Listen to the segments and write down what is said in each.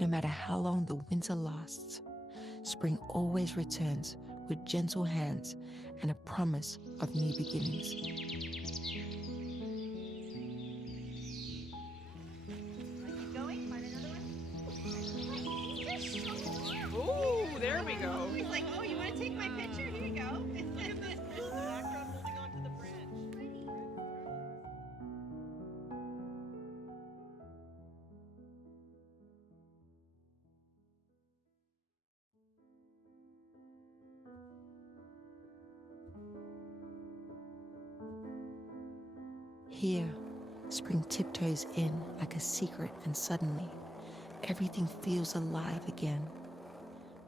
No matter how long the winter lasts, spring always returns with gentle hands and a promise of new beginnings. Oh, there we go. He's like, oh, you want to take my picture? Here you go. Look at this in the background holding on to the branch. Here, spring tiptoes in like a secret, and suddenly, everything feels alive again.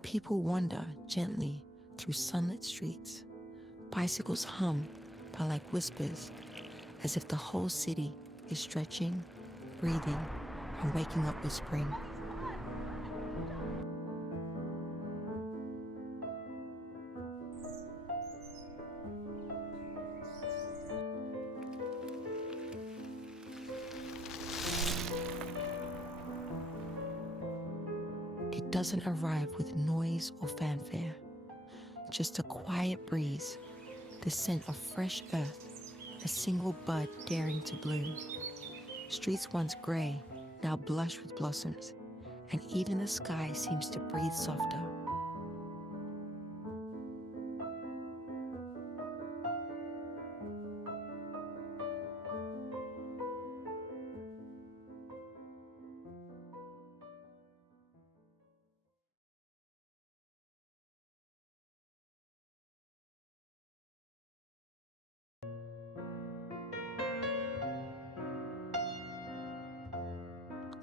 People wander gently through sunlit streets. Bicycles hum by like whispers, as if the whole city is stretching, breathing, and waking up with spring. It doesn't arrive with noise or fanfare, just a quiet breeze, the scent of fresh earth, a single bud daring to bloom. Streets once grey, now blush with blossoms, and even the sky seems to breathe softer.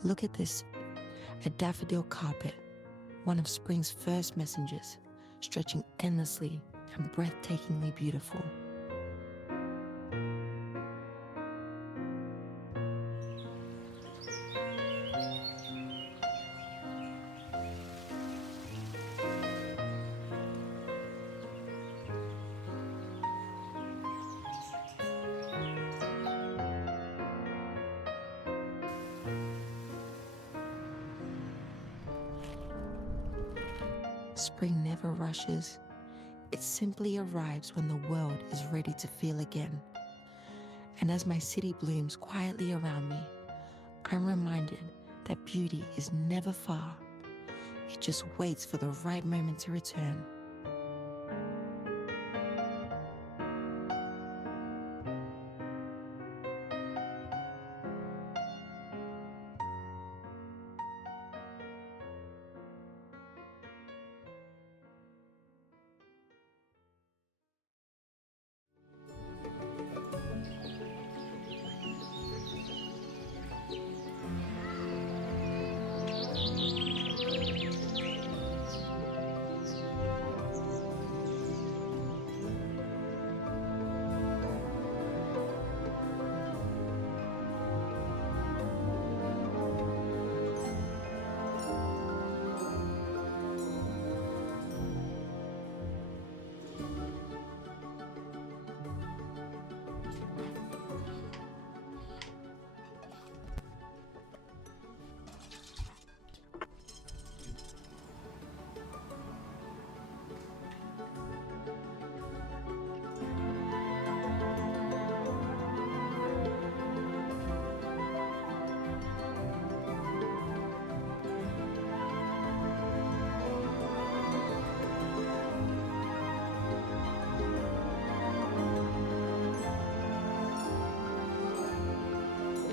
Look at this, a daffodil carpet, one of spring's first messengers, stretching endlessly and breathtakingly beautiful. Spring never rushes. It simply arrives when the world is ready to feel again. And as my city blooms quietly around me, I'm reminded that beauty is never far. It just waits for the right moment to return.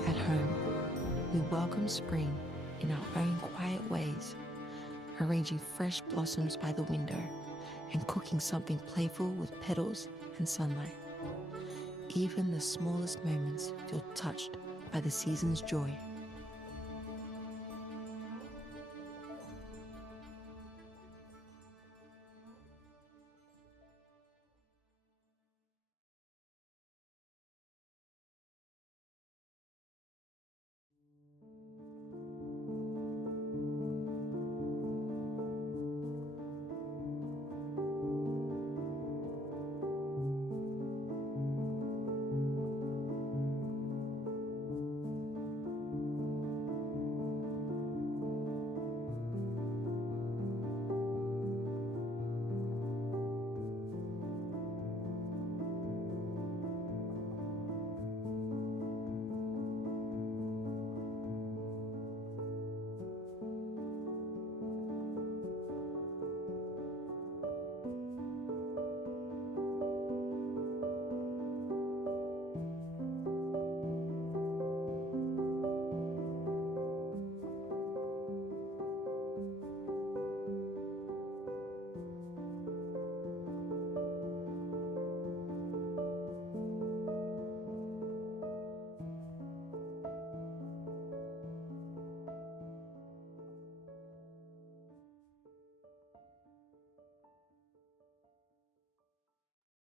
At home, we welcome spring in our own quiet ways, arranging fresh blossoms by the window and cooking something playful with petals and sunlight. Even the smallest moments feel touched by the season's joy.